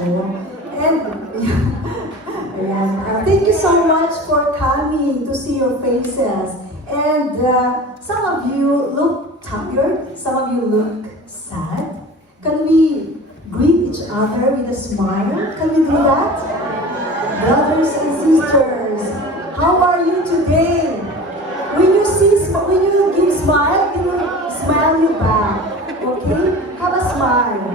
And ayan, thank you so much for coming to see your faces. And some of you look tired, some of you look sad. Can we greet each other with a smile? Can we do that? Brothers and sisters, how are you today? When you give smile, you smile you back. Okay? Have a smile.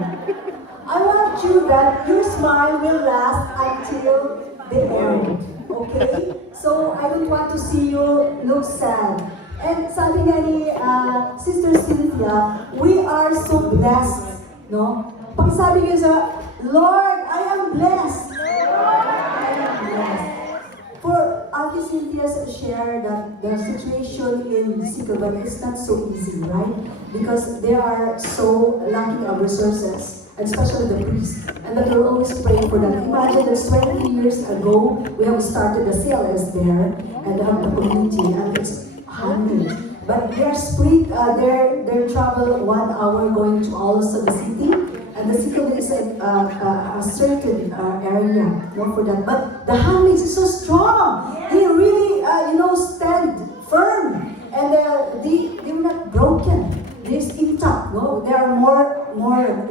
I want you that your smile will last until the end. Okay? So I don't want to see you look sad. And sabi nga ni Sister Cynthia, we are so blessed. No? Pag sabi niyo sa, Lord, I am blessed. I am blessed. For Auntie Cynthia's share that the situation in Sicoban is not so easy, right? Because they are so lacking of resources, especially the priests. And that we're always praying for them. Imagine that 20 years ago, we have started the CLS there and have the community, and it's hungry. But their split, their travel 1 hour going to also the city. And the city is a certain area, for that. But the Hamleys is so strong. They really, stand firm, and they're not broken. They're intact. No, they are more.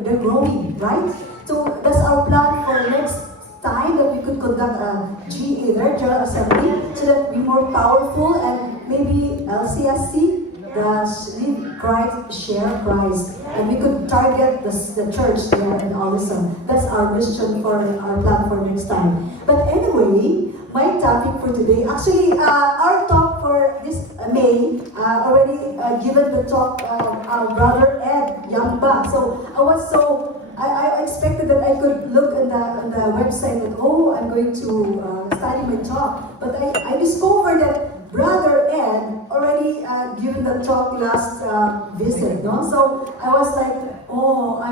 They're growing, right? So that's our plan for next time that we could conduct a GA there, General Assembly, so that we're more powerful, and maybe LCSC. The Live Christ, Share Christ. And we could target the church there in Allison. That's our mission for our plan for next time. But anyway, my topic for today, actually, our talk for this May, already given the talk our brother Ed Yamba. So I expected that I could look on the website and I'm going to study my talk. But I discovered that Brother Ed already given the talk last visit, no? So I was like, what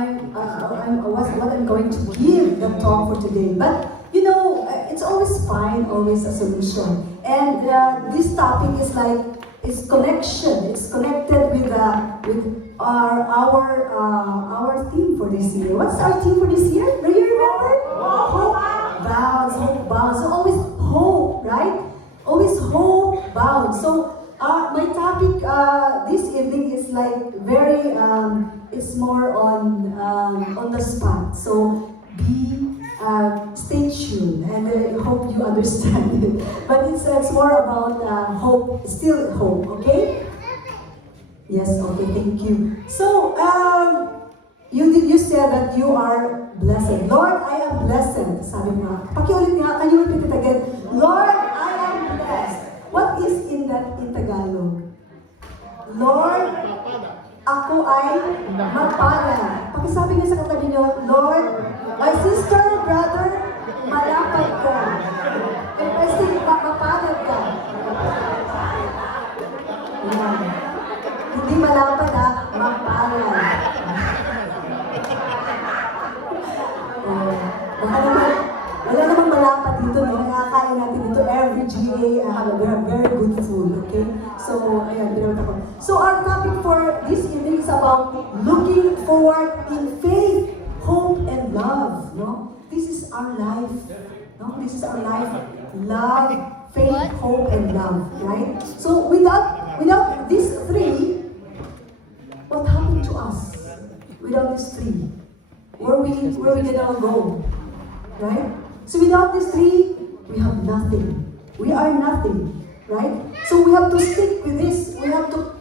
I'm going to give the talk for today. But it's always fine, always a solution. And this topic is like it's connection. It's connected with our theme for this year. What's our theme for this year? Do you remember? Hope bounds, hope bounds. So always hope, right? Always hope bound. So my topic this evening is like very it's more on the spot. So stay tuned, and I hope you understand it. But it's more about hope, still hope. Okay? Yes. Okay. Thank you. So you said that you are blessed. Lord, I am blessed. Sabi mo. Pakiulit nga. Can you repeat it again? Lord, what is in that in Tagalog? Lord, ako ay mapalad. Pakisabi niyo sa katabi niyo, Lord, my sister, brother, malapad ka. Kasi mapalad ka. Yan. Hindi malapad mapalad. Wala namang malapad dito, no? Nakakain natin dito every GA, have very good food, okay? So, ayan, binawat ako. So, our topic for this evening is about looking forward in faith, hope, and love, no? This is our life, no? This is our life. Love, faith, hope, and love, right? So, without these three, what happened to us? Without these three, where we gonna go, right? So without these three, we have nothing. We are nothing, right? So we have to stick with this. We have to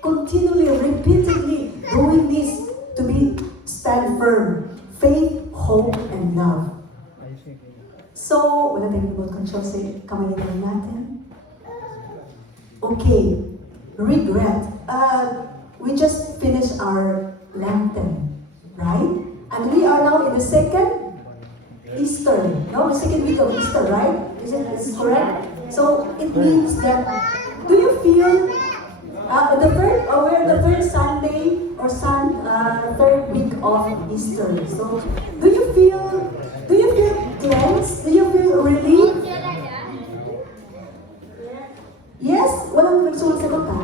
continually, repeatedly doing this to stand firm. Faith, hope, and love. So, wala tayong remote control sa kamay natin. Okay, regret. We just finished our Lenten, right? And we are now in the second Easter, no? The second week of Easter, right? Is it correct? So it means that, do you feel we're the third Sunday or third week of Easter? So do you feel cleansed? Do you feel relieved? Yes? Walang nagsulat ka.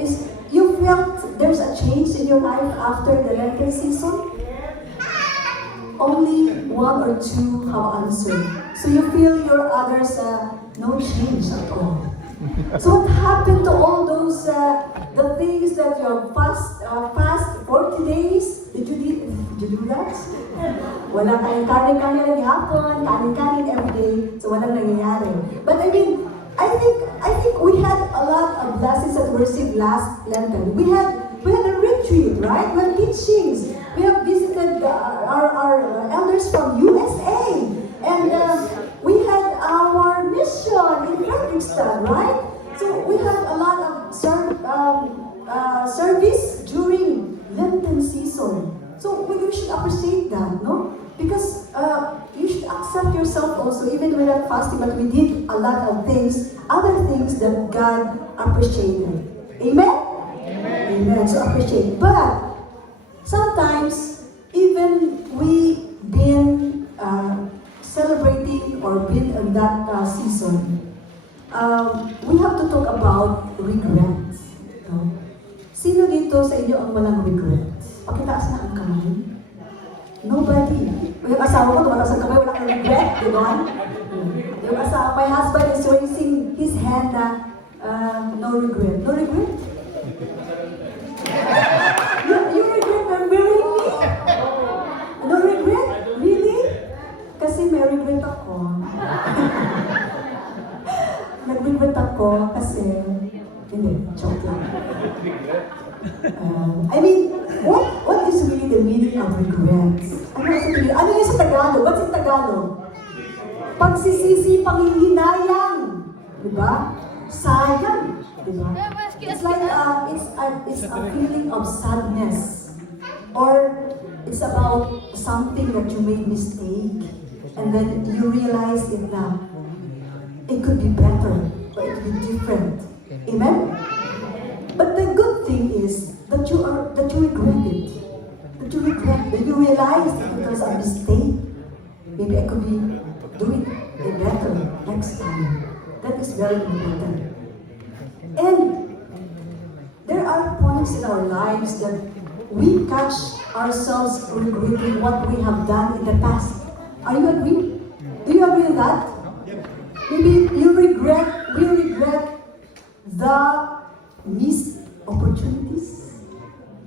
Is you felt there's a change in your life after the Lenten season? only one or two have answered. So you feel your others no change at all. So what happened to all those the things that you fast 40 days? Did you do that? Wala kayong kanin-kanin lang hapon, kanin-kanin every day. So walang nangyayari. But I mean, I think we had a lot of blessings that we received last Lenten. We had a retreat, right? We had teachings. We have visited our elders from USA, and we had our mission in Frederickstad, right? So we had a lot of service during Lenten season. So we should appreciate that, no? Because you should accept yourself also, even without fasting, but we did a lot of things, other things that God appreciated. Amen? Amen. So appreciate. But sometimes, even we been celebrating or been in that season, we have to talk about regrets. No? Sino dito sa inyo ang walang regrets? Pakitaas na ang kamay. Nobody. Yung asawa ko, tumataas ang kamay, wala kang regret. Ganon. Yung asawa, my husband is raising his hand na no regret. No regret? You regret marrying me? No regret? Really? Kasi may regret ako. Nag-regret ako kasi... Hindi, joke lang. I mean, what is really the meaning of regrets? Ano yung sa Tagalog? What's in Tagalog? Pagsisisi, panghihinayang. Diba? Sayang. Diba? It's like, it's a feeling of sadness. Or it's about something that you made mistake. And then you realize it now. It could be better, or it could be different. Amen? But the good thing is that you regret it. That you realize it was a mistake. Maybe I could be doing it better next time. That is very important. And there are points in our lives that we catch ourselves regretting what we have done in the past. Are you agree? Do you agree with that? Maybe we regret the missed opportunities.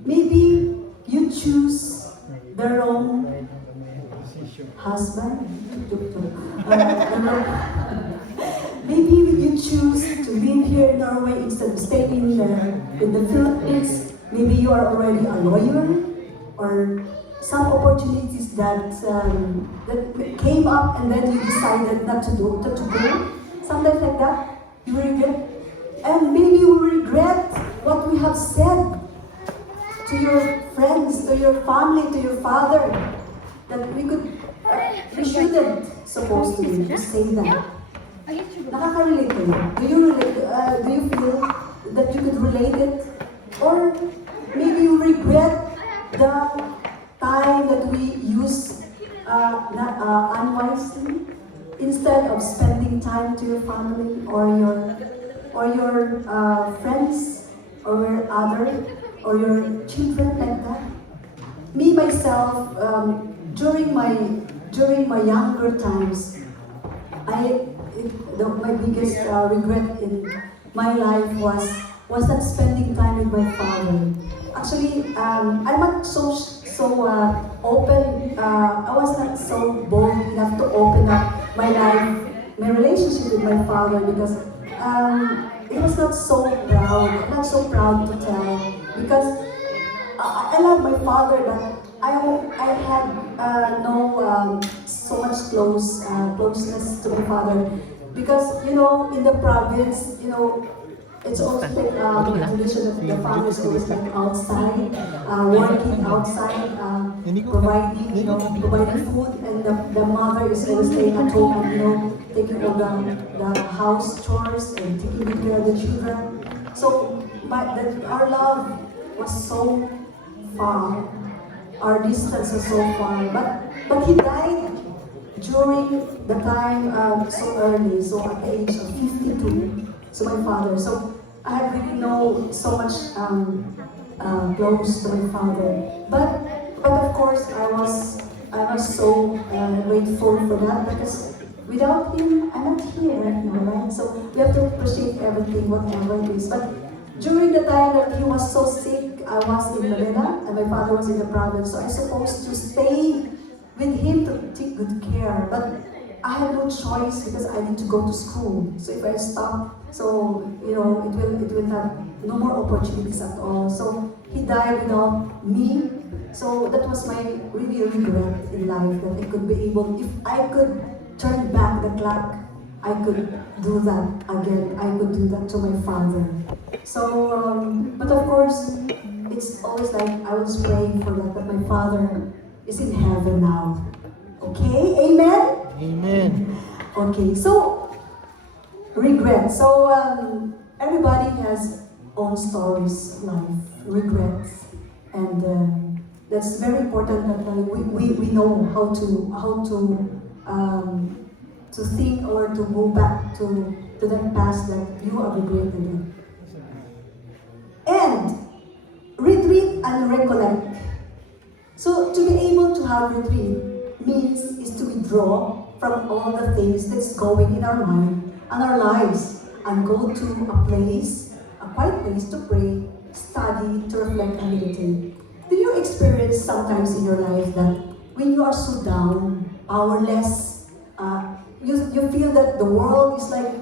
Maybe you choose the wrong husband. Maybe you choose to live here in Norway instead of staying in the Philippines. Maybe you are already a lawyer, or some opportunities that came up and then you decided not to go. Something like that. You regret. And maybe you regret what we have said to your friends, to your family, to your father, that we shouldn't supposed to say that. Nakaka-relate to you? Do you feel that you could relate it? Or maybe you regret the time that we use unwisely instead of spending time to your family or your friends or your children like that. Me myself, during my younger times, my biggest regret in my life was not spending time with my father. Actually, I'm not so open. I was not so bold enough to open up my life, my relationship with my father, because it was not so proud. I'm not so proud to tell, because I love my father, but I had no so much closeness to my father, because in the province, it's also like the tradition of the family is always like outside, working outside, providing food, and the mother is always staying at home and taking over the house chores and taking good care of the children. So our love was so far, our distance was so far, but he died during the time so early, so at the age of 52. So my father, so I had really so much close to my father. But of course I was I was so grateful for that because without him, I'm not here right now, right? So we have to appreciate everything, whatever it is. But during the time that he was so sick, I was in Manila and my father was in the province. So I supposed to stay with him to take good care. But I had no choice because I need to go to school. So if I stop, so it will have no more opportunities at all. So he died without me. So that was my really regret in life that I could be able, if I could turn back the clock, I could do that again. I could do that to my father. So, but of course, it's always like I was praying for that my father is in heaven now. Okay, amen? Amen. Okay, so regret. So everybody has own stories, life, regrets, and that's very important that we know how to think or to go back to that past that you are regretted. And retreat and recollect. So to be able to have retreat means is to withdraw from all the things that's going in our mind and our lives and go to a place, a quiet place to pray, study, to reflect and meditate. Do you experience sometimes in your life that when you are so down, powerless, you feel that the world is like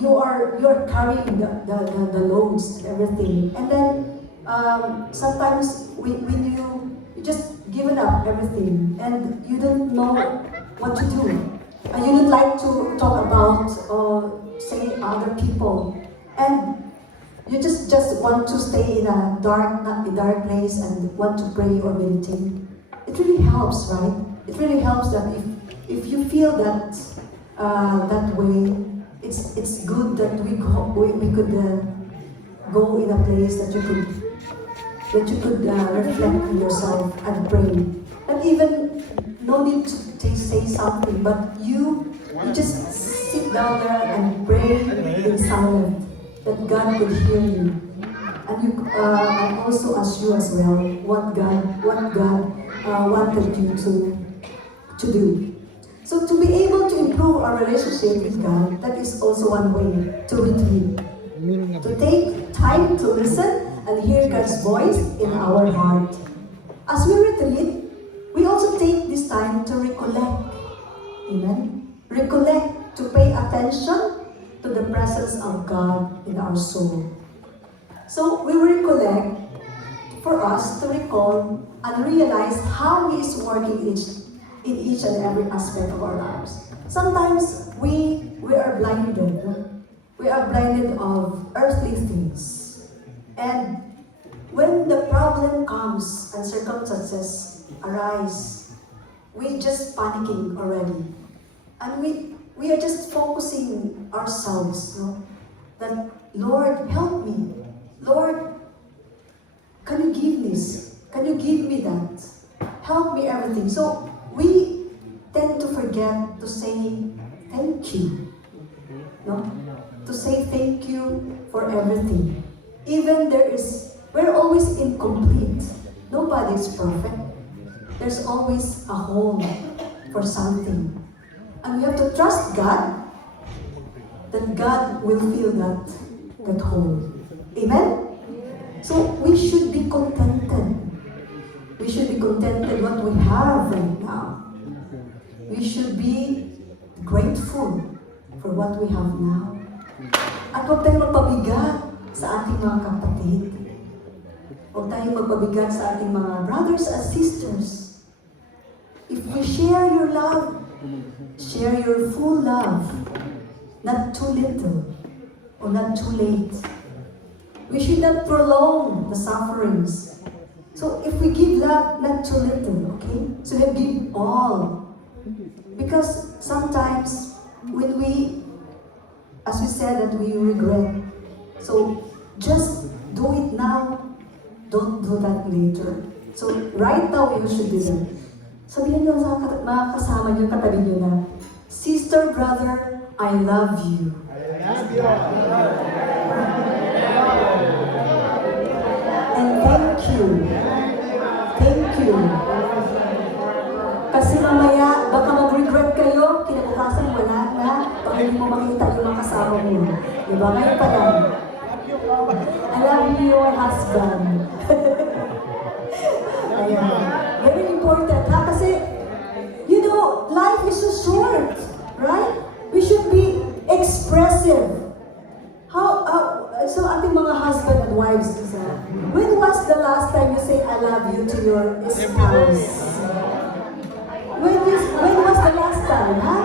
you're carrying the loads, everything, and then sometimes when you just given up everything and you don't know what to do, and you don't like to talk about or say other people, and you just want to stay in a dark place and want to pray or meditate. It really helps, right? It really helps that if you feel that that way, it's good that we could go in a place that you could reflect on yourself and pray. And even no need to say something, but you just sit down there and pray in silence that God could hear you. And also ask you as well what God wanted you to do. So to be able to improve our relationship with God, that is also one way to retreat. To take time to listen and hear God's voice in our heart. As we retreat, we also take this time to recollect. Amen? Recollect, to pay attention to the presence of God in our soul. So we recollect for us to recall and realize how He is working in each and every aspect of our lives. Sometimes we are blinded. We are blinded of earthly things. And when the problem comes and circumstances arise, we just panicking already. And we are just focusing ourselves, that Lord, help me. Lord, can you give this? Can you give me that? Help me everything. So we tend to forget to say thank you. No? To say thank you for everything. Even we're always incomplete. Nobody is perfect. There's always a hole for something. And we have to trust God that God will fill that hole. Amen? So we should be contented. We should be contented what we have right now. We should be grateful for what we have now. At huwag tayong magpabigat sa ating mga kapatid. Huwag tayong magpabigat sa ating mga brothers and sisters. If we share your love, share your full love, not too little or not too late. We should not prolong the sufferings. So if we give love, not too little, okay? So we give all. Because sometimes when as we said, that we regret. So just do it now. Don't do that later. So right now, you should do that. Sabihin niyo sa mga kasama niyo, katabi niyo na, Sister, brother, I love you. And thank you. Thank you. Kasi mamaya, baka mag-regret kayo, kinabukasan wala na, baka hindi mo makita yung mga kasama mo. Diba? Ngayon pa lang. I love you, your husband. Ayan. Very important, ha? Kasi, you know, life is so short, right? We should be expressive. So ating mga husband and wives, when was the last time you say I love you to your spouse? When was the last time, ha?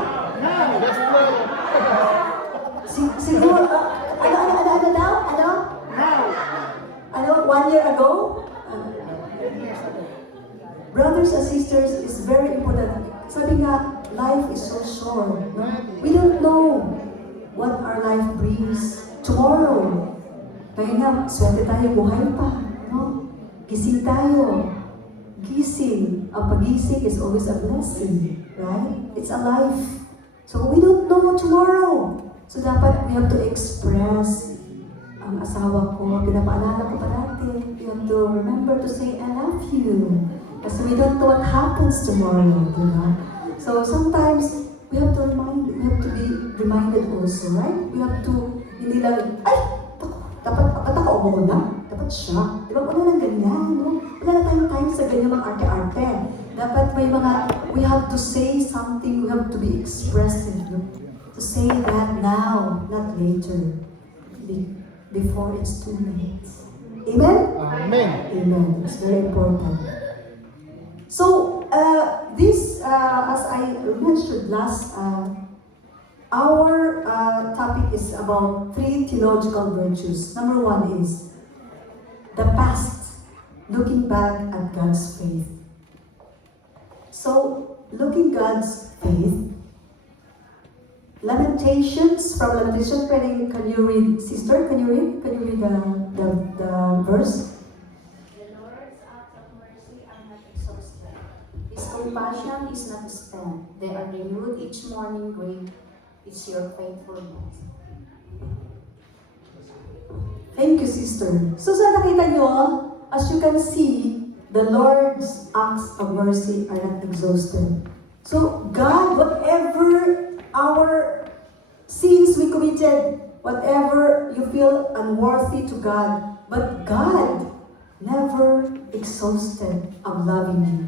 Siguro, ano daw? Ano? 1 year ago? Brothers and sisters, is very important. Sabi nga, life is so short. No? We don't know what our life brings tomorrow. Kaya nga, swerte tayo, buhay pa. No? Gising tayo. Gising. Ang pagising is always a blessing. Right? It's a life. So we don't know tomorrow. So dapat we have to express ang asawa ko. Pinapaalala ko parati. You have to remember to say, I love you. Kasi we don't know what happens tomorrow. Diba? So sometimes, we have to be reminded also, right? We have to, hindi lang, ay, dapat ako muna, dapat siya. Di ba, wala lang ganyan, no? Wala na tayong time sa ganyan mga arte-arte. Dapat may mga, we have to say something, we have to be expressive, no? To say that now, not later, before it's too late. Amen? Amen. Amen. It's very important. So, as I mentioned last, our topic is about 3 theological virtues. Number 1 is the past, looking back at God's faith. So, looking God's faith, Lamentations, from Lamentations, can you read, sister, can you read the verse? Compassion is not spent. They are renewed each morning. Great is your faithfulness. Thank you, sister. So sa nakita nyo, as you can see, the Lord's acts of mercy are not exhausted. So God, whatever our sins we committed, whatever you feel unworthy to God, but God never exhausted of loving you.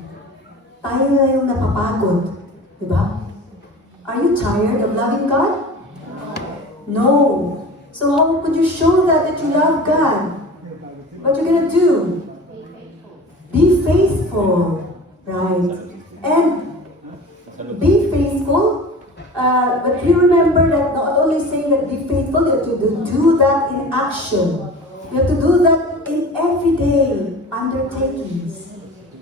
Tayo na yung napapagod. Diba? Are you tired of loving God? No. So how could you show that you love God? What you gonna do? Be faithful. Right. And be faithful. But we remember that not only saying that be faithful, you have to do that in action. You have to do that in everyday undertakings.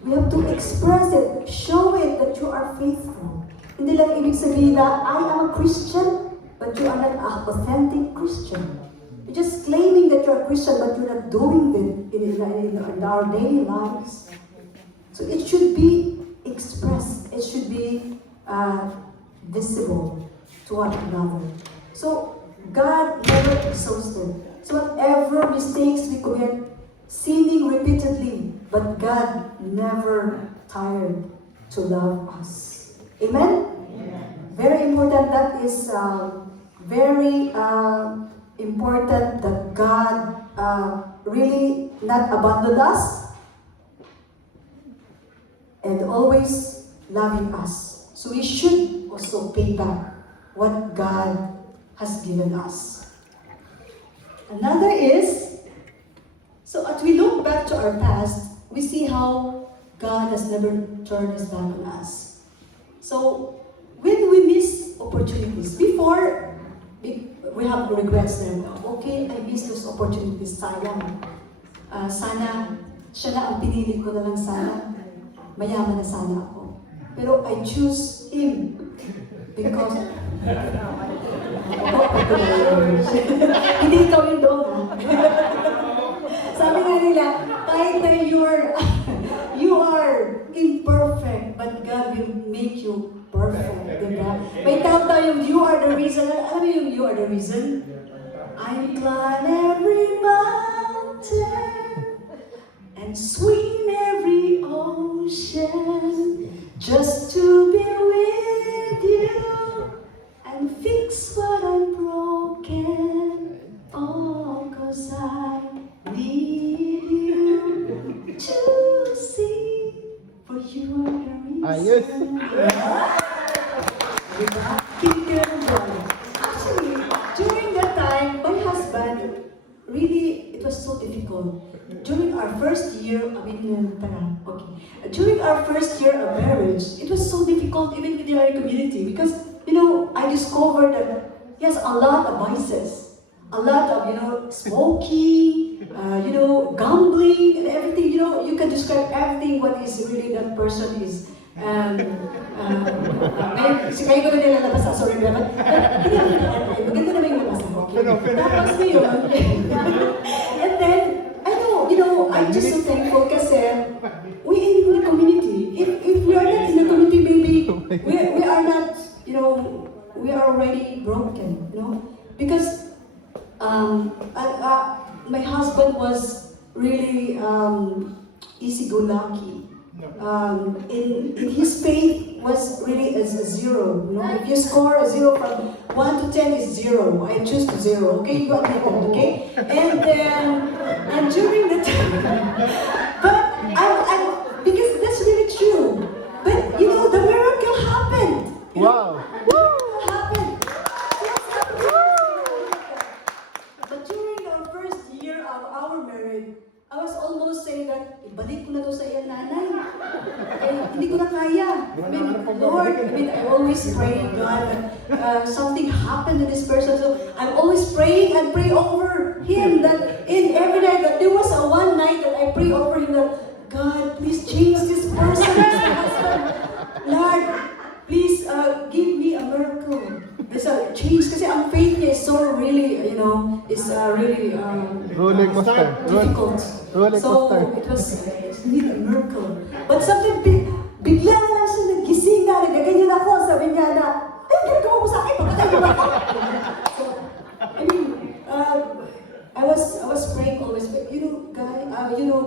We have to express it, show it that you are faithful. Hindi lang ibig sabihin na, I am a Christian, but you are not an authentic Christian. You're just claiming that you're a Christian, but you're not doing it in our daily lives. So it should be expressed. It should be visible to one another. So God never exhausted. So whatever mistakes we commit, sinning repeatedly, but God never tired to love us. Amen? Very important. That is very important that God really not abandoned us and always loving us. So we should also pay back what God has given us. Another is, so as we look back to our past, we see how God has never turned his back on us. So, when we miss opportunities, before, we have regrets then, okay, I missed those opportunities, sayang. Sana, siya na ang pinili ko na lang sana, mayaman na sana ako. Pero I choose him because, hindi ikaw yung doon, ha? Sabi nga nila, kahit na you are imperfect, but God will make you perfect, diba? May tawag tayo yung you are the reason. Alam mo yung you are the reason? I climb every mountain and swim every ocean just to be with you and fix what I'm broken. Oh, 'cause I need you to see, for you are the Ayos. reason. Diba? Keep your going. Actually, during that time, my husband, really, it was so difficult. During our first year, during our first year of marriage, it was so difficult even within our community because, I discovered that he has a lot of vices. A lot of, smoking, gambling, and everything, you can describe everything what is really that person is. Kayo ko na nilalabas sa sorry ba? Maganda naman yung nabasa ko. Tapos ngayon, and then, I'm just so thankful kasi we in the community. If we are not in the community, maybe we are not, we are already broken, because my husband was really easy-go-lucky. In his faith was really as a zero. If you score a 0 from 1 to 10 is 0. I choose 0. Okay, you got that. Okay, and during the time, but I because that's really true. But the miracle happened. Wow. Happened. But during our first year of our marriage, I was almost saying that, ibalik ko na to sa iyong nanay. Hindi ko na kaya. Lord, I always pray, God, something happened to this person. So I'm always praying and pray over him that in every night, that there was a one night that I pray over him that, God, please change this person, this husband. Lord, please give me a miracle. There's a change kasi ang faith niya is so really, is really Roller coaster. difficult. Roller So coaster. it was need a miracle. But something bigla na lang siya nagising na, nagaganyan ako, sabi niya na, ay, ginagawa mo sa akin, pakatay mo ba ako? So, I was praying always, but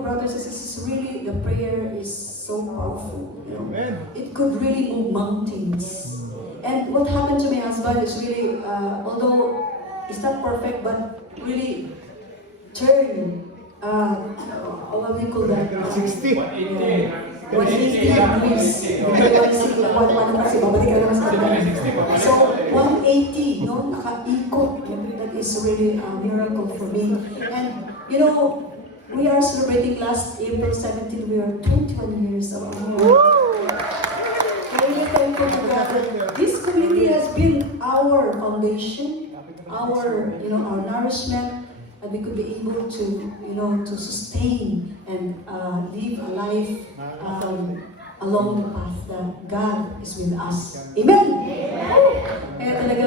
brothers and sisters, really the prayer is so powerful. It could really move mountains. And what happened to my husband is really, although it's not perfect, but really turn, what do you call that? 60. 180 degrees. So, 180, naka-ikot. That is really a miracle for me. And, we are celebrating last April 17, we are 21 years of our marriage. I'm really thankful to God that this community has been our foundation, our nourishment, and we could be able to, to sustain and live a life along the path that God is with us. Amen? Kaya talaga,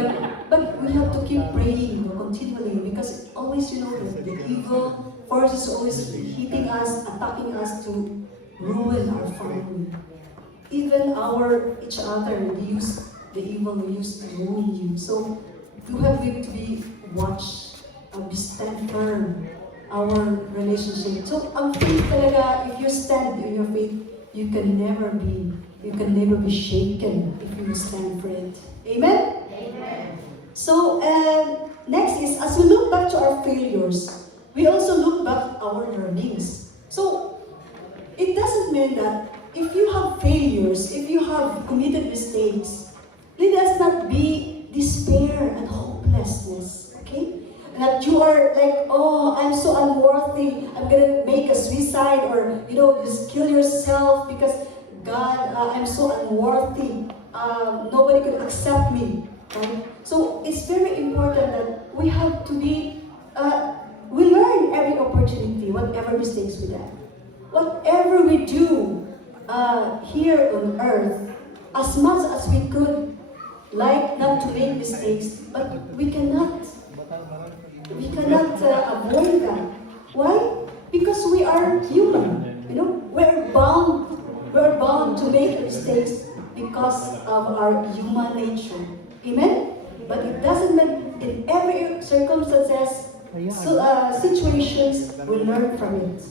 but we have to keep praying continually because always, the evil forces always hitting us, attacking us to ruin our family. Even each other, they use the evil, we use to ruin you. So you have to be watch, be stand firm, our relationship. So ang faith talaga, if you stand in your faith, you can never be shaken if you stand for it. Amen? Amen. So next is, as we look back to our failures, we also look back our learnings. So it doesn't mean that if you have failures, if you have committed mistakes, let us not be despair and hopelessness, okay? That you are like, oh, I'm so unworthy, I'm gonna make a suicide, or just kill yourself because God, I'm so unworthy, nobody can accept me, right? So it's very important that we have to be, we learn every opportunity, whatever mistakes we have. Whatever we do here on earth, as much as we could like not to make mistakes, but we cannot avoid that. Why? Because we are human. We're bound to make mistakes because of our human nature. Amen? But it doesn't mean in every circumstances, situations, we learn from it.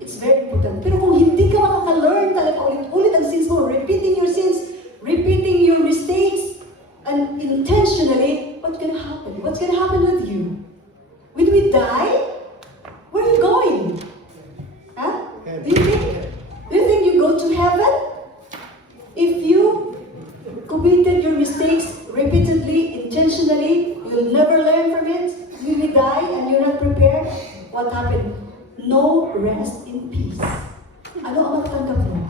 It's very important. Pero kung hindi ka makaka-learn talaga ulit-ulit ang sins mo, repeating your sins, repeating your mistakes, and intentionally, what's gonna happen? What's gonna happen with you? When we die, where are you going? Huh? Do you think you go to heaven? If you committed your mistakes repeatedly, intentionally, you'll never learn from it. When we die and you're not prepared, what happened? No rest in peace. Ano ang matanggap mo?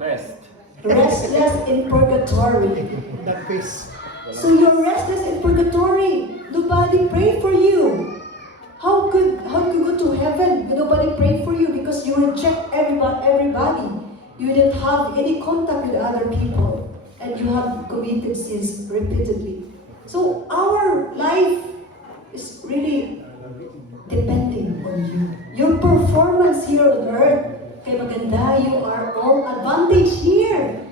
Rest. Restless in purgatory. That peace. So you're restless in purgatory. Nobody prayed for you. How could you go to heaven when nobody prayed for you because you reject everybody? You didn't have any contact with other people, and you have committed sins repeatedly. So our life is really depending on you. Your performance here on earth, kay maganda, you are all advantage here.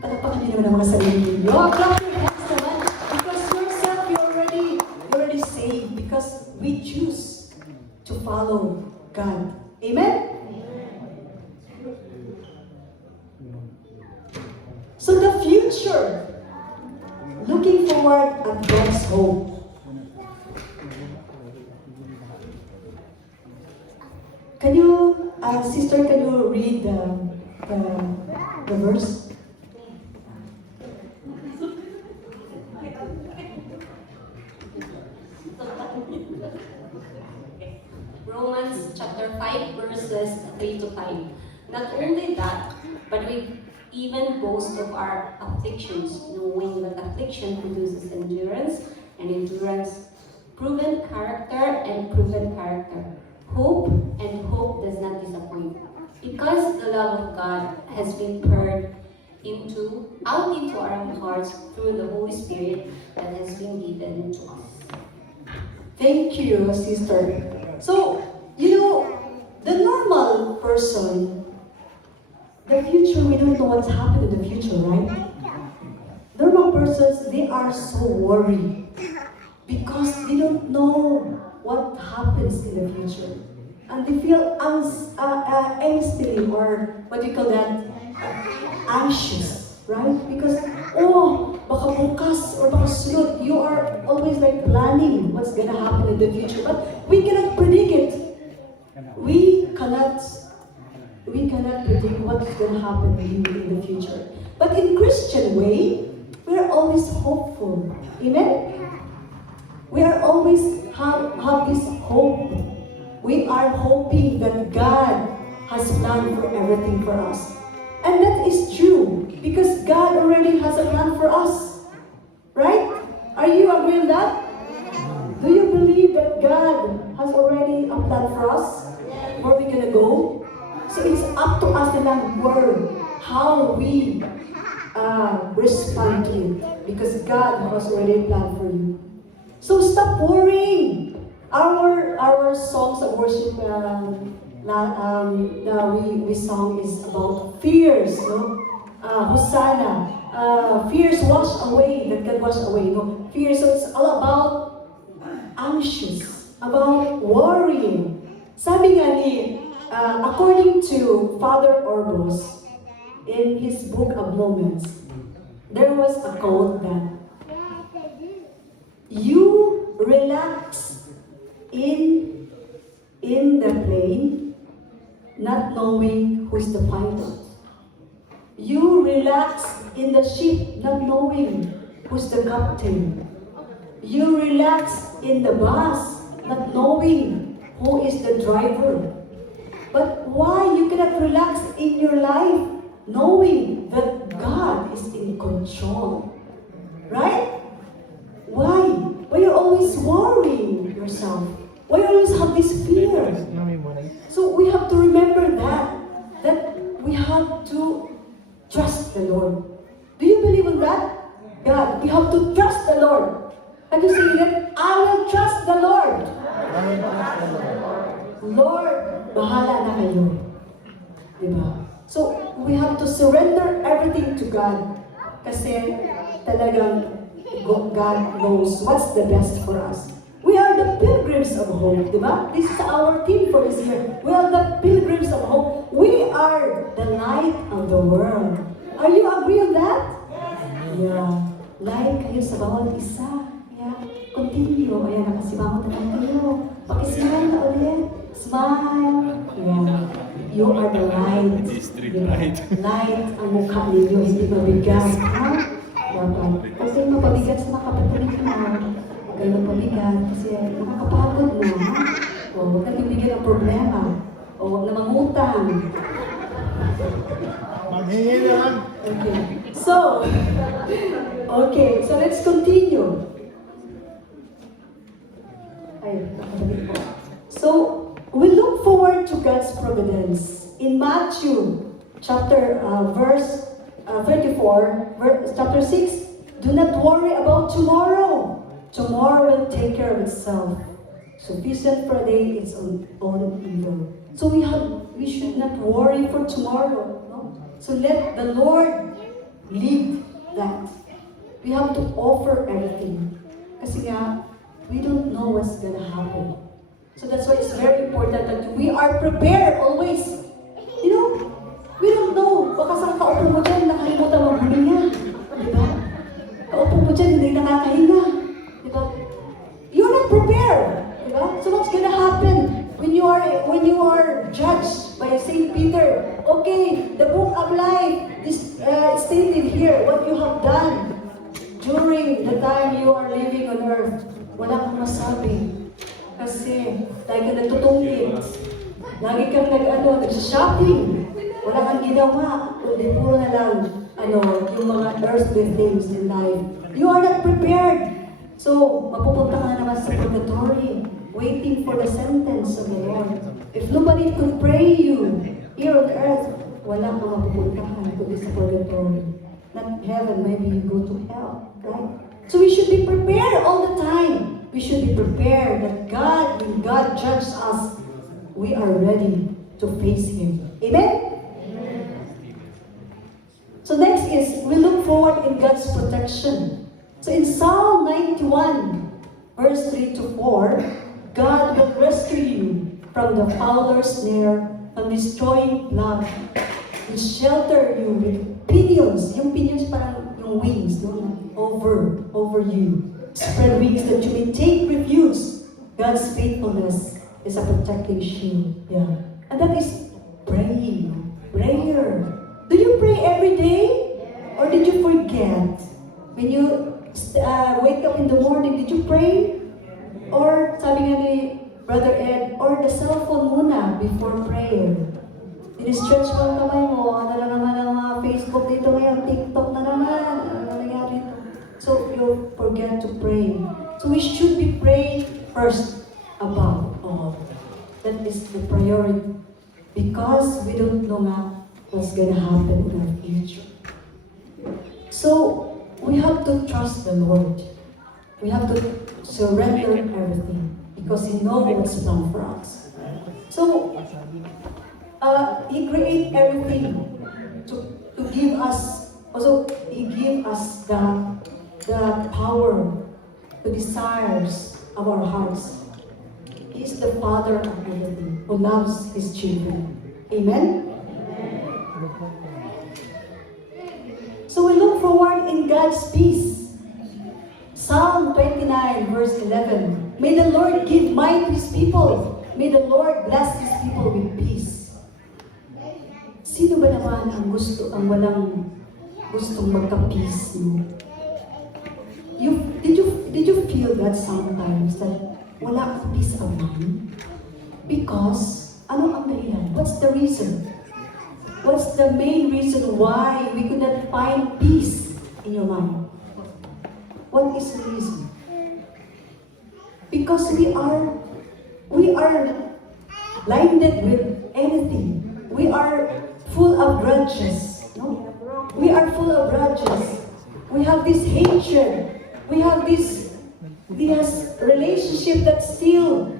Palakpakan niyo naman ang mga sarili niyo. Clap your hands naman. Because yourself, you're already saved. Because we choose to follow God. Amen? So the future, looking forward at God's hope. Can you, sister, can you read the verse? Romans chapter 5 verses 3 to 5. Not only that, but we even boast of our afflictions, knowing that affliction produces endurance, and endurance proven character, and proven character hope, and hope does not disappoint. Because the love of God has been poured out into our hearts through the Holy Spirit that has been given to us. Thank you, sister. So, the normal person, the future, we don't know what's happening in the future, right? Normal persons, they are so worried because they don't know what happens in the future. And they feel angsty, or what do you call that? Anxious, right? Because, baka bukas or baka sunod, you are always like planning what's gonna happen in the future. But we cannot predict it. We cannot predict what's gonna happen in the future. But in Christian way, we are always hopeful. Amen? We are always have this hope. We are hoping that God has planned for everything for us. And that is true, because God already has a plan for us. Right? Are you agree with that? Do you believe that God has already a plan for us? Where we're gonna go? So it's up to us lang how we respond to it. Because God has already a plan for you. So stop worrying. Our songs of worship we song is about fears, no? Hosanna. Fears wash away, that God wash away, no? Fears, so it's all about anxious, about worrying. Sabi nga ni, according to Father Orbos, in his book of Moments, there was a quote that, you relax in the plane, not knowing who's the pilot. You relax in the ship, not knowing who's the captain. You relax in the bus, not knowing who is the driver. But why you cannot relax in your life, knowing that God is in control? Right? Why? Why you always worrying yourself? Why you always have this fear? So we have to remember that we have to trust the Lord. Do you believe in that? God, we have to trust the Lord. Can you say that? I will trust the Lord. Lord, bahala na kayo. Diba? So, we have to surrender everything to God. Kasi talagang God knows what's the best for us. We are the pilgrims. pilgrims of hope, di ba? This is our theme for this year. We are the pilgrims of hope. We are the light of the world. Are you agree on that? Yeah. Light kayo sa bawat isa. Yeah. Continue. Ayan, nakasibangon na lang kayo. Pakismile na ulit. Smile. Yeah. You are the light. Light. Light ang mukha ninyo, hindi mabigat. Ha? Dapat. Kasi mapabigat sa mga kapatid mo. Huwag kayo mapabigat kasi nakakapagod na. O, huwag kang bibigyan ng problema. O, huwag na mangutang. Manghingi na lang. Okay, so let's continue. Ay, nakabalik po. So, we look forward to God's providence. In Matthew chapter verse 34, chapter 6, do not worry about tomorrow. Tomorrow will take care of itself. Sufficient for a day is own evil. So we should not worry for tomorrow. No? So let the Lord lead that. We have to offer everything. Kasi nga, we don't know what's gonna happen. So that's why it's very important that we are prepared always. You know, we don't know. Baka saan kaupo mo dyan, nakalimutan mo huminga. Diba? Kaupo mo dyan, hindi nakakahinga. Diba? You're not prepared. Diba? So what's gonna happen when you are judged by Saint Peter? Okay, the book of life is stated here what you have done during the time you are living on earth. Wala kang masabi. Kasi lagi kang nagtutungkit. Lagi kang nag-shopping. Wala kang ginawa. Kundi puro na lang yung mga earthly things in life. You are not prepared. So, mapupunta ka na naman sa purgatory, waiting for the sentence of the Lord. If nobody could pray you here on earth, wala kang mapupuntahan kundi sa purgatory. Not heaven, maybe you go to hell, right? So we should be prepared all the time. We should be prepared that God, when God judges us, we are ready to face Him. Amen? So next is, we look forward in God's protection. So in Psalm 91, verse 3 to 4, God will rescue you from the fowler's snare, from destroying blood. Will shelter you with pinions. Yung pinions parang yung wings, no? Over you. Spread wings that you may take refuge. God's faithfulness is a protective shield. Yeah. And that is praying. Prayer. Do you pray every day? Or did you forget? When you wake up in the morning, did you pray? Or sabi nga ni Brother Ed, or the cell phone muna before prayer. Ini-stretch mo ang kamay mo, ano na naman ang mga Facebook dito ngayon, TikTok na naman, ano na nangyari. So you forget to pray. So we should be praying first above all. That is the priority. Because we don't know what's gonna happen in our future. So we have to trust the Lord. We have to surrender everything because He knows what's planned for us. So He created everything to give us. Also, He gave us the power, the desires of our hearts. He is the Father of everything, who loves His children. Amen? So we look forward in God's peace. Psalm 29, verse 11. May the Lord give might to His people. May the Lord bless His people with peace. Sino ba naman ang walang gustong magka-peace? Did you feel that sometimes that wala kang peace of mind? Because, ano ang dahilan? What's the reason? What's the main reason why we could not find peace in your mind? What is the reason? Because we are blinded with anything. We are full of grudges. No? We are full of grudges. We have this hatred. We have this relationship that still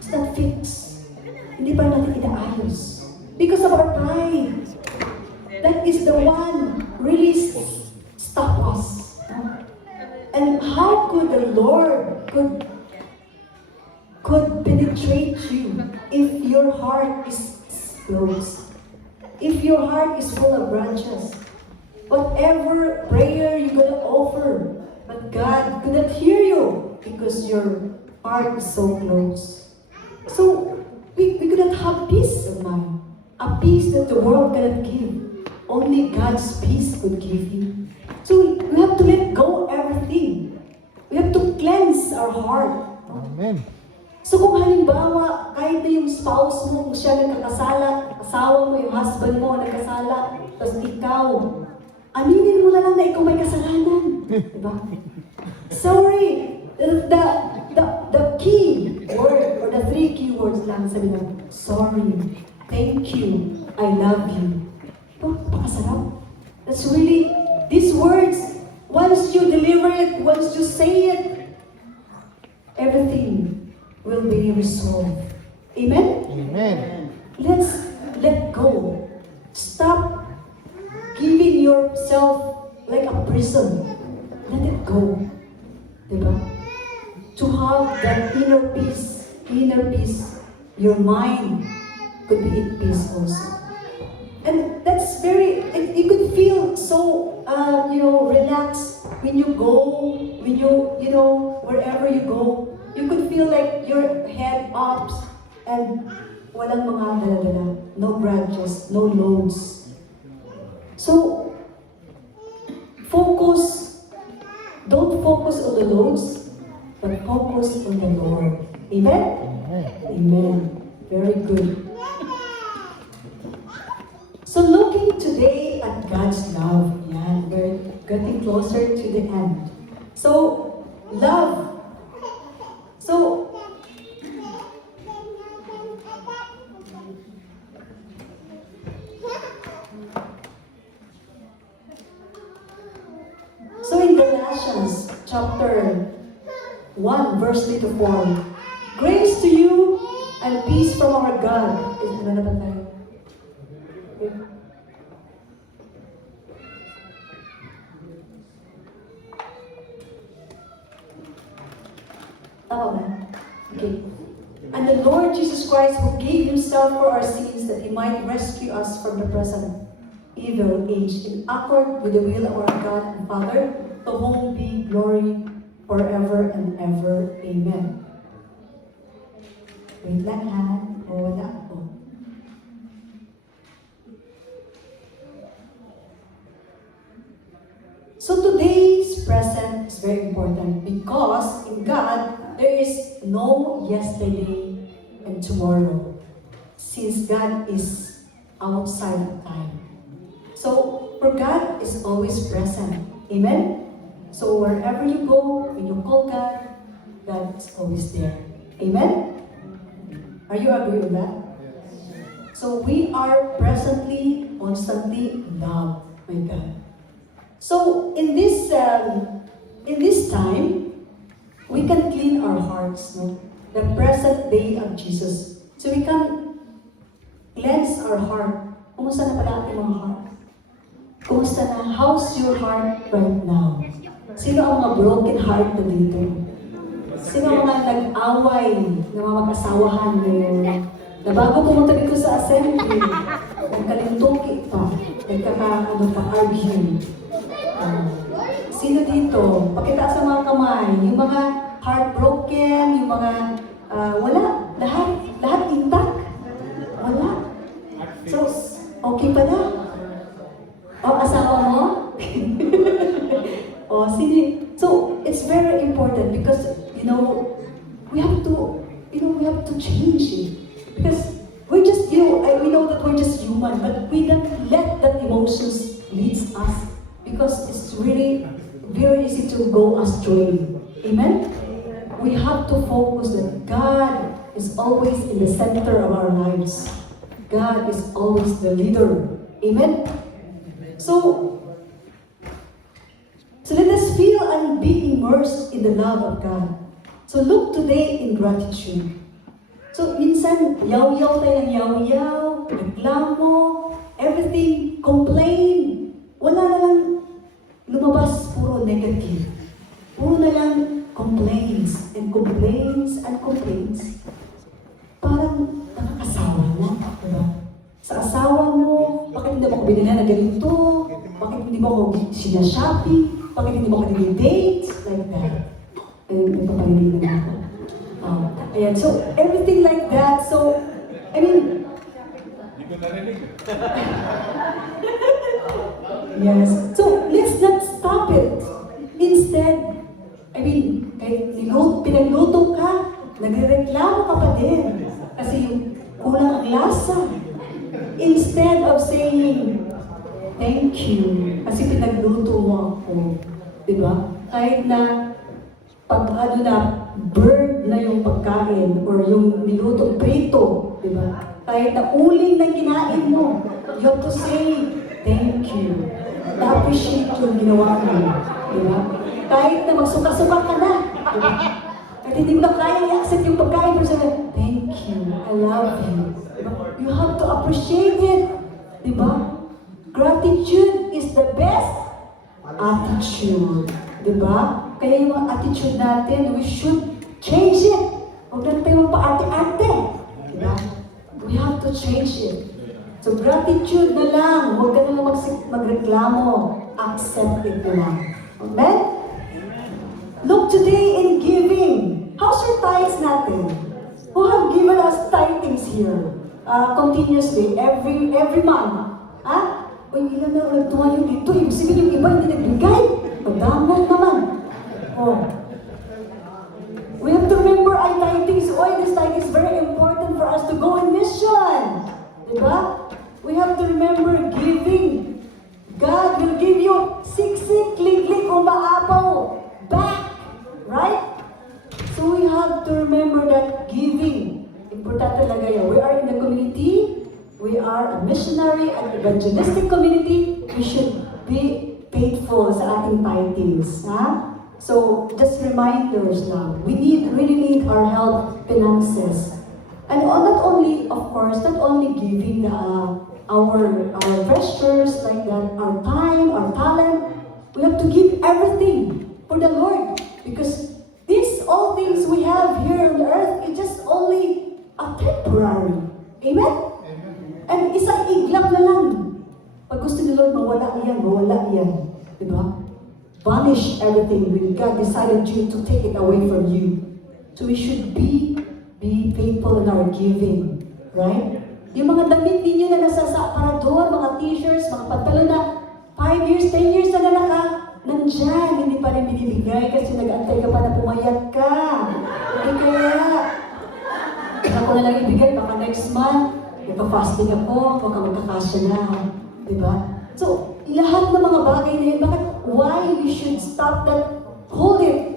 is not fixed. Hindi pa natin inaayos. Because of our pride. That is the one really stop us. And how could the Lord could penetrate you if your heart is closed. If your heart is full of grudges. Whatever prayer you're gonna offer, but God could not hear you because your heart is so close. So we could not have peace of mind. A peace that the world cannot give. Only God's peace could give you. So we have to let go of everything. We have to cleanse our heart. Amen. So kung halimbawa, kahit na yung spouse mo, kung siya nagkakasala, asawa mo, yung husband mo nagkasala, tapos ikaw, aminin mo na lang na ikaw may kasalanan. Diba? Sorry. The key word, or the 3 key words lang sabi na, sorry, thank you, I love you. Oh, pakasarap. That's really, these words, once you deliver it, once you say it, everything will be resolved. Amen? Amen. Let's let go. Stop giving yourself like a prison. Let it go. Diba? To have that inner peace, your mind could be at peace also. And that's very, you could feel so, relaxed when you go, wherever you go. You could feel like your head up and walang mga dala-dala, no grudges, no loads. So, don't focus on the loads, but focus on the Lord. Amen? Amen. Amen. Very good. So looking today at God's love, we're getting closer to the end. So, love. So in Galatians chapter 1, verse 3 to 4, grace to you and peace from our God. Ano na ba tayo? Tama ba? Okay. And the Lord Jesus Christ, who gave Himself for our sins, that He might rescue us from the present evil age, in accord with the will of our God and Father, to whom be glory forever and ever. Amen. Wait lang ha. Wala ako. So today's present is very important because in God, there is no yesterday and tomorrow, since God is outside of time. So, for God is always present. Amen? So, wherever you go, when you call God, God is always there. Amen? Are you agree with that? So, we are presently, constantly loved by God. So, in this time, we can clean our hearts, no? The present day of Jesus. So, we can cleanse our heart. Kumusta na pala ating mga heart? Kumusta na? How's your heart right now? Sino ang mga broken heart na dito? Sino ang mga nag-away na mga mag-asawahan ngayon? Na bago pumunta dito sa assembly, nagkalintuki pa, argue. Sino dito? Pakita sa mga kamay, yung mga heartbroken, yung mga wala, lahat intact. Wala. So, okay pa na? O, asawa mo? O, sino? So, it's very important because, we have to change it. Because we're just, we know that we're just human, but we don't let that emotions lead us because it's really very easy to go astray. Amen? We have to focus that God is always in the center of our lives. God is always the leader. Amen? So let us feel and be immersed in the love of God. So look today in gratitude. So minsan, yaw-yaw tayo ng yaw-yaw, reklamo, everything, complain. Wala na lang lumabas, puro negative. Puro na lang complaints and complaints complaints and complaints, parang nakakasawa na, diba? Sa asawa mo, bakit hindi mo ako binila na ganito? Bakit hindi mo ako sinashopping? Bakit hindi mo ako nag-date? Like that. And nagpapalinig na ako. Ayan, so everything like that. So, I mean, Hindi ko narinig. yes. So, let's not stop it. Instead, I mean, kahit pinagluto ka, nagrereklamo ka pa din. Kasi yung kulang ang lasa. Instead of saying, thank you, kasi pinagluto mo ako. Diba? Kahit na pag ano na, bird na yung pagkain or yung nilutong prito, diba? Kahit na uling na kinain mo, you have to say, thank you. Na-appreciate yung ginawa mo. Diba? Kahit na magsuka-suka ka na. Diba? Kahit hindi mo na kaya i-accept yung pagkain, pero sabi, thank you, I love you. Diba? You have to appreciate it. Diba? Gratitude is the best attitude. Diba? Kaya yung mga attitude natin, we should change it. Huwag na tayo magpa-arte-arte. Diba? We have to change it. So gratitude na lang. Huwag ka na magreklamo. Accept it na lang. Amen? Look today in giving. How's your tithes natin? Who have given us tithings here? Continuously, every month. Ha? Uy, ilan na nagtunga yung dito. Ibig sabihin yung iba hindi nagbigay. Madamot naman. Oh. We have to remember our tithings. Oh, this tithing is very important for us to go in mission. Diba? We have to remember giving. God will give you siksik, klik-klik, umaapaw back. Right? So we have to remember that giving. Importante talaga yan. We are in the community. We are a missionary and evangelistic community. We should be faithful sa ating tithings. Ha? So, just reminders lang. We really need our help finances. And not only, of course, not only giving our treasures like that, our time, our talent. We have to give everything for the Lord. Because all things we have here on the earth is just only a temporary. Amen? And isang iglap na lang. Pag gusto ni Lord, mawala yan. Diba? Vanish everything when God decided to take it away from you. So we should be faithful in our giving. Right? Yung mga damit ninyo na nasa aparador, mga t-shirts, mga pantalon na 5 years, 10 years na nandyan, hindi pa rin binibigay kasi nag-antay ka pa na pumayat ka. Hindi kaya. Ako na lang ibigay, baka next month, nagpa-fasting ako, baka magkakasya na. Diba? So, lahat ng mga bagay na yun, why we should stop that? Hold it.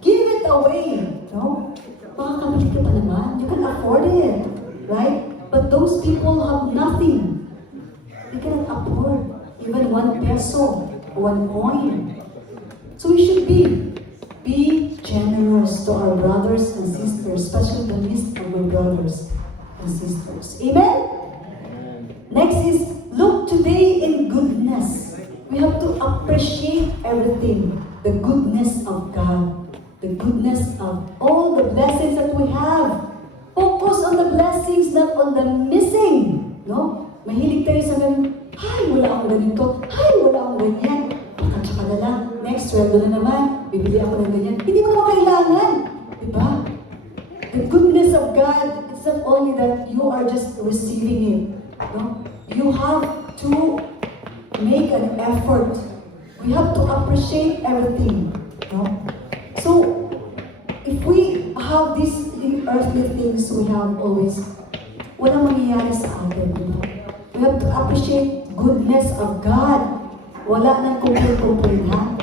Give it away. No? Makakabili ka pa naman. You can afford it. Right? But those people have nothing. They cannot afford even 1 peso, 1 coin. So we should be generous to our brothers and sisters, especially the least of my brothers and sisters. Amen? Next is, look today in goodness. We have to appreciate everything. The goodness of God. The goodness of all the blessings that we have. Focus on the blessings, not on the missing. No? Mahilig tayo sa ganun, ay, wala akong ganito. Ay, wala akong ganyan. Tsaka na lang, next, sweldo na naman, bibili ako ng ganyan. Hindi mo naman kailangan. Diba? The goodness of God, it's not only that you are just receiving it. No? You have to make an effort. We have to appreciate everything. No? So, if we have these earthly things we have always, walang mangyayari sa atin. Diba? We have to appreciate goodness of God. Wala nang complain, ha?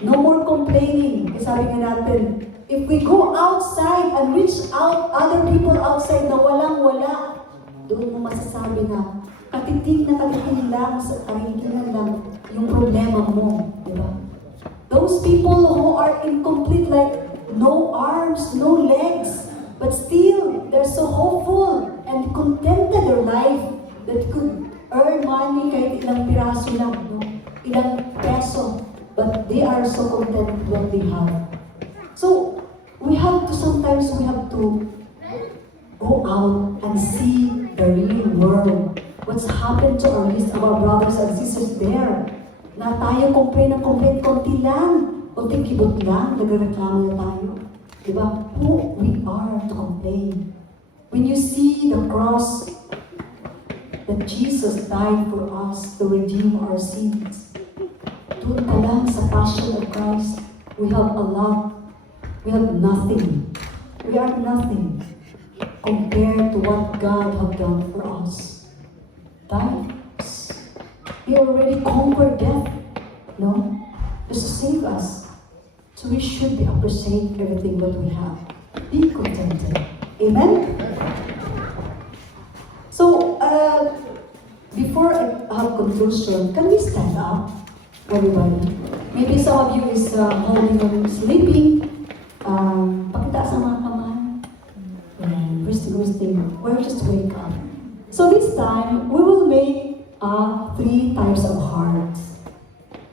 No more complaining. Kasi sabi nga natin, if we go outside and reach out other people outside na walang-wala, doon mo masasabi na katiting lang sa kahilingan lang yung problema mo. Diba? Those people who are incomplete, like no arms, no legs, but still, they're so hopeful and contented their life that could earn money kahit ilang piraso lang, no? Ilang peso, but they are so content with what they have. So, we have to sometimes sometimes we have to go out and see the real world. What's happened to our brothers and sisters there? Na tayo complain ng complain, konti lang. Konting kibot lang, nagreklamo na tayo. Diba? Who we are to complain. When you see the cross that Jesus died for us to redeem our sins, doon pa lang sa passion of Christ, we have a lot. We have nothing. We are nothing compared to what God has done for us. That He already conquered death, no? Just to save us. So we should be appreciate everything that we have. Be contented. Amen? So, before I have conclusion, can we stand up, everybody? Maybe some of you is holding on sleeping. Pakita sa mga kamay. And resting. We're just wake up. So this time, we will make 3 types of hearts.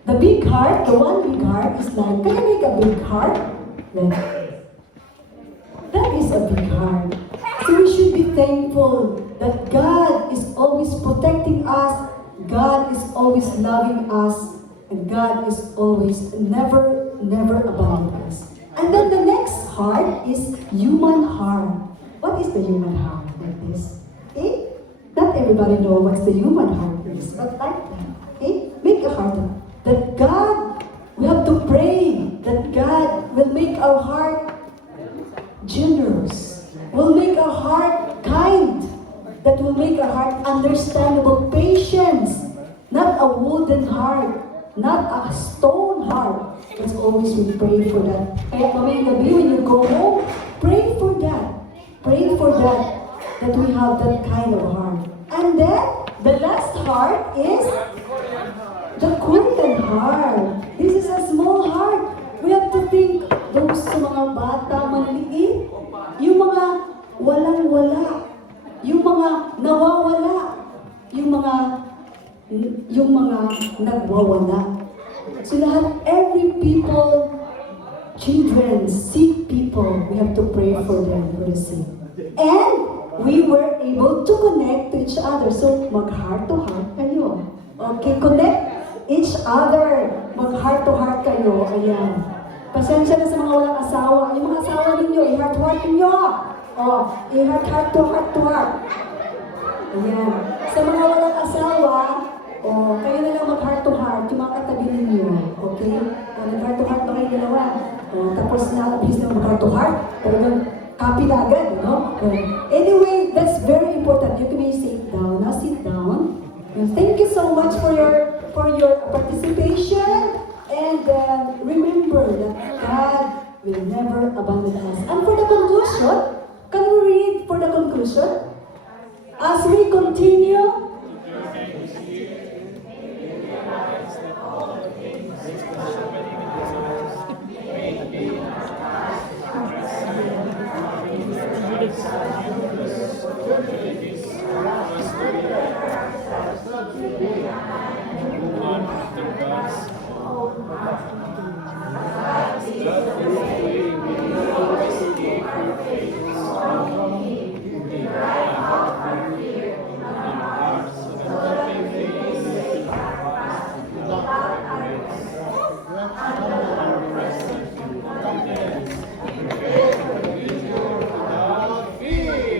The big heart, the one big heart is like, can you make a big heart? Like, that is a big heart. So we should be thankful that God is always protecting us, God is always loving us, and God is always never abandoning us. And then the next heart is human heart. What is the human heart like this? Okay? Not everybody knows what the human heart is, but like that. Okay? Make a heart that God, we have to pray that God will make our heart generous, will make our heart kind, that will make our heart understandable, patience, not a wooden heart, not a stone heart. Let's always we pray for that. Kaya mamayang gabi when you go home, pray for that. Pray for that we have that kind of heart. And then, the last heart is the quiet heart. This is a small heart. We have to think those sa mga bata, maliliit, yung mga walang-wala, yung mga nawawala, yung mga nagwawala. So lahat, every people, children, sick people, we have to pray for them, for the sick. And we were able to connect to each other. So mag-heart to heart kayo. Okay, connect each other. Mag-heart to heart kayo. Ayan. Pasensya na sa mga walang asawa. Yung mga asawa ninyo, i-heart to heart ninyo. Oh, i-heart to heart to heart. Ayan. Sa mga walang asawa, oh, kayo na lang mag-heart to heart, yung mga katabi ninyo. Okay? Nag-heart to heart ba kayo dalawa? Tapos na-abis na mag-heart to heart, talagang copy na agad, no? Anyway, that's very important. You can sit down. Now sit down. And thank you so much for your participation. And remember that God will never abandon us. And for the conclusion, can we read for the conclusion? As we continue,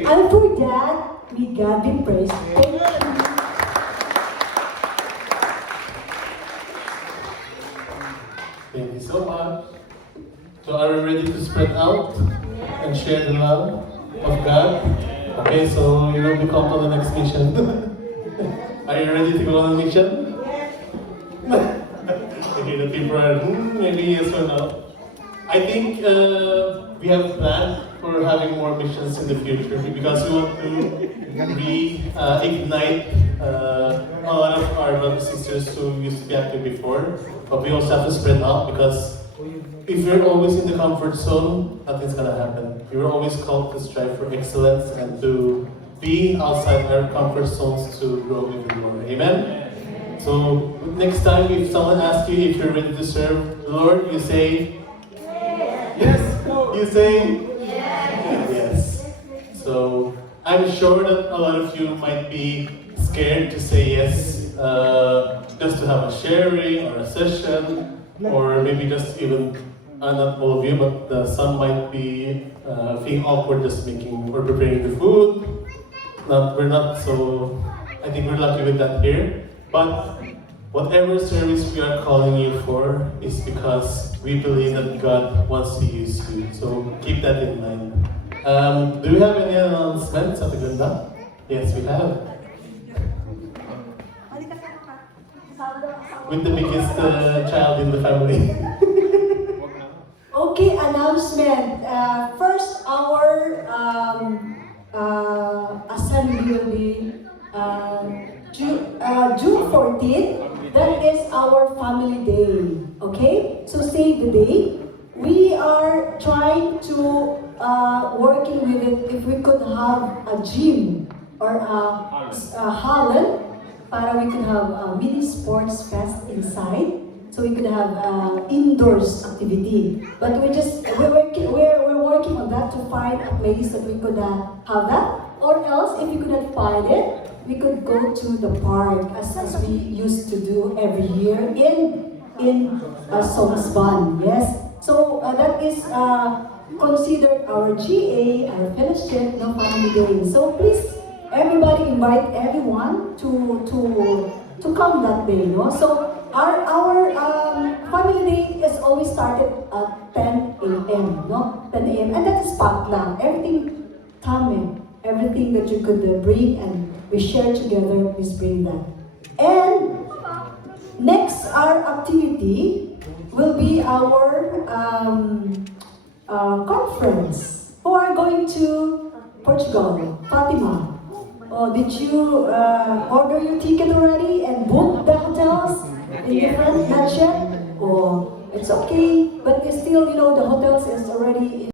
and for that, may God be praised. Thank you so much. So are we ready to spread out and share the love of God? Okay, so you will become to the next mission. Are you ready to go on a mission? Okay, the people are, maybe yes or no. I think we have a plan for having more missions in the future because we want to ignite a lot of our brothers and sisters who used to be active before. But we also have to spread out because if you're always in the comfort zone, nothing's gonna happen. You're always called to strive for excellence and to be outside our comfort zones to grow even more. Amen? So next time if someone asks you if you're ready to serve the Lord, you say, yes. You say, yes. So I'm sure that a lot of you might be scared to say yes, just to have a sharing or a session, or maybe just even, not all of you, but some might be feeling awkward just making or preparing the food. We're not so, I think we're lucky with that here. But whatever service we are calling you for is because we believe that God wants to use you. So keep that in mind. Do we have any announcements, Ate Ganda? Yes, we have. With the biggest child in the family. Okay, announcement. First, our assembly will be June 14th. That is our family day. Okay, so save the date. We are trying to working with it if we could have a gym or a Holland para we could have a mini sports fest inside. So we could have indoors activity. But we're working on that to find a place that we could have that. Or else, if we could not find it, we could go to the park as we used to do every year in Songsban. Yes. So that is considered our GA, our fellowship, no family day. So please, everybody invite everyone to come that day. No? So our family day is always started at 10 a.m. No, 10 a.m. and that is packed lang. Everything coming, everything that you could bring and we share together. Please bring that. And next, our activity will be our conference. Who are going to Portugal? Fatima. Oh, did you order your ticket already and book the hotels in different? Not yet? Oh, it's okay. But it's still, the hotels is already